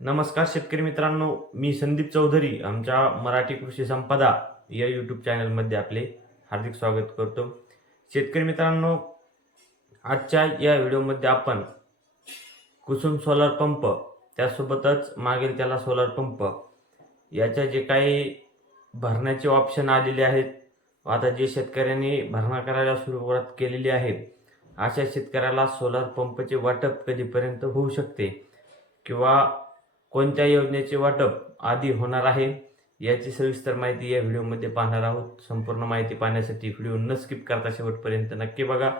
नमस्कार शेतकरी मित्रांनो, मी संदीप चौधरी आमच्या मराठी कृषी संपदा या यूट्यूब चॅनलमध्ये आपले हार्दिक स्वागत करतो. शेतकरी मित्रांनो, आजच्या या व्हिडिओमध्ये आपण कुसुम सोलार पंप त्यासोबतच मागेल त्याला सोलार पंप याच्या जे काही भरण्याचे ऑप्शन आलेले आहेत, आता जे शेतकऱ्यांनी भरणा करायला सुरुवात केलेली आहे अशा शेतकऱ्याला सोलार पंपचे वाटप कधीपर्यंत होऊ शकते किंवा कोणत्या योजनेचे वाटप आधी होणार आहे याची सविस्तर माहिती या व्हिडिओमध्ये पाहणार आहोत. संपूर्ण माहिती पाहण्यासाठी व्हिडिओ न स्किप करता शेवटपर्यंत नक्की बघा.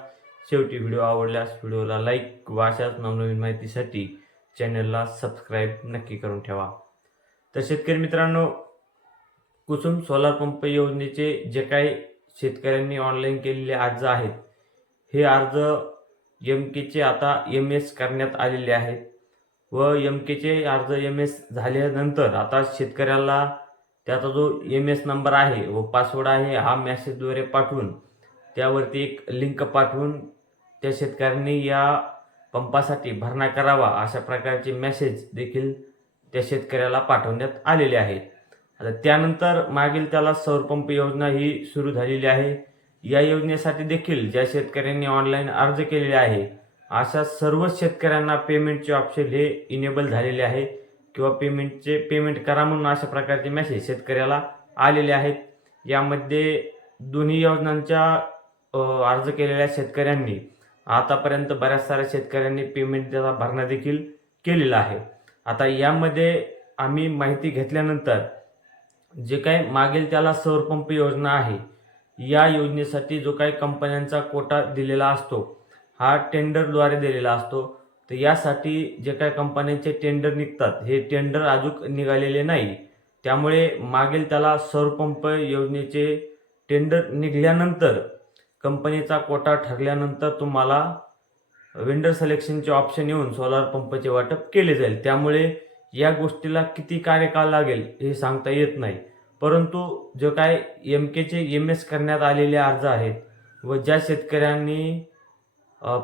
शेवटी व्हिडिओ आवडल्यास व्हिडिओला लाईक व अशाच नवनवीन माहितीसाठी चॅनलला सबस्क्राईब नक्की करून ठेवा. तर शेतकरी मित्रांनो, कुसुम सोलार पंप योजनेचे जे काही शेतकऱ्यांनी ऑनलाईन केलेले अर्ज आहेत, हे अर्ज एमकेचे आता MS करण्यात आलेले आहेत व एमकेचे अर्ज MS झाल्यानंतर आता शेतकऱ्याला त्याचा जो MS नंबर आहे व पासवर्ड आहे हा मेसेजद्वारे पाठवून त्यावरती एक लिंक पाठवून त्या शेतकऱ्यांनी या पंपासाठी भरणा करावा अशा प्रकारचे मेसेज देखील त्या शेतकऱ्याला पाठवण्यात आलेले आहेत. आता त्यानंतर मागील त्याला सौर पंप योजना ही सुरू झालेली आहे. या योजनेसाठी देखील ज्या शेतकऱ्यांनी ऑनलाईन अर्ज केलेले आहे अशा सर्व शेतकऱ्यांना पेमेंटचे ऑप्शन हे इनेबल झालेले आहे किंवा पेमेंट करा म्हणून अशा प्रकारचे मेसेज शेतकऱ्याला आलेले आहेत. यामध्ये दोन्ही योजनांच्या अर्ज केलेल्या शेतकऱ्यांनी आतापर्यंत बऱ्याच साऱ्या शेतकऱ्यांनी पेमेंट त्याचा भरणा देखील केलेला आहे. आता यामध्ये आम्ही माहिती घेतल्यानंतर जे काही मागेल त्याला सौर पंप योजना आहे, या योजनेसाठी जो काही कंपन्यांचा कोटा दिलेला असतो हा टेंडरद्वारे दिलेला असतो. तर यासाठी जे काही कंपन्यांचे टेंडर निघतात हे टेंडर अजून निघालेले नाही. त्यामुळे मागेल त्याला सौर पंप योजनेचे टेंडर निघाल्यानंतर कंपनीचा कोटा ठरल्यानंतर तुम्हाला वेंडर सिलेक्शनचे ऑप्शन येऊन सोलार पंपचे वाटप केले जाईल. त्यामुळे या गोष्टीला किती कार्यकाळ लागेल हे सांगता येत नाही. परंतु जो काय एमकेचे MS करण्यात आलेले अर्ज आहेत व ज्या शेतकऱ्यांनी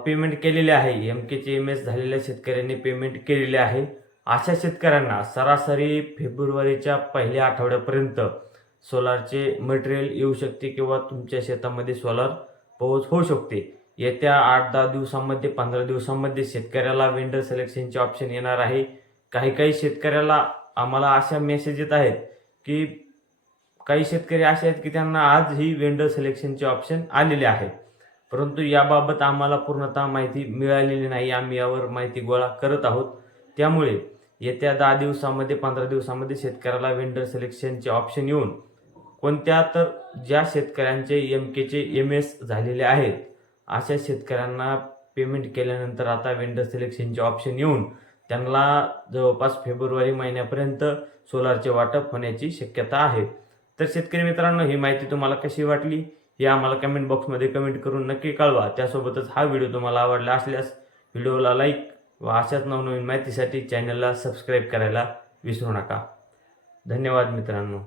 पेमेंट केलेले आहे, एमकेचे MS झालेल्या शेतकऱ्यांनी पेमेंट केलेले आहे अशा शेतकऱ्यांना सरासरी फेब्रुवारीच्या पहिल्या आठवड्यापर्यंत सोलारचे मटेरियल येऊ शकते किंवा तुमच्या शेतामध्ये सोलार पोहोच होऊ शकते. येत्या 8-10 दिवसांमध्ये 15 दिवसांमध्ये शेतकऱ्याला वेंडर सिलेक्शनचे ऑप्शन येणार आहे. काही शेतकऱ्याला आम्हाला अशा मेसेज येत आहेत की काही शेतकरी असे आहेत की त्यांना आज ही वेंडर सिलेक्शनचे ऑप्शन आलेले आहेत, परंतु याबाबत आम्हाला पूर्णतः माहिती मिळालेली नाही. आम्ही यावर माहिती गोळा करत आहोत. त्यामुळे येत्या 10 दिवसांमध्ये 15 दिवसांमध्ये शेतकऱ्याला वेंडर सिलेक्शनचे ऑप्शन येऊन कोणत्या तर ज्या शेतकऱ्यांचे एमकेचे MS झालेले आहेत अशा शेतकऱ्यांना पेमेंट केल्यानंतर आता वेंडर सिलेक्शनचे ऑप्शन येऊन त्यांना जवळपास फेब्रुवारी महिन्यापर्यंत सोलारचे वाटप होण्याची शक्यता आहे. तर शेतकरी मित्रांनो, ही माहिती तुम्हाला कशी वाटली हे आम्हाला कमेंट बॉक्समध्ये कमेंट करून नक्की कळवा. त्यासोबतच हा व्हिडिओ तुम्हाला आवडला असल्यास व्हिडिओला लाईक व अशाच नवनवीन माहितीसाठी चॅनलला सबस्क्राईब करायला विसरू नका. धन्यवाद मित्रांनो.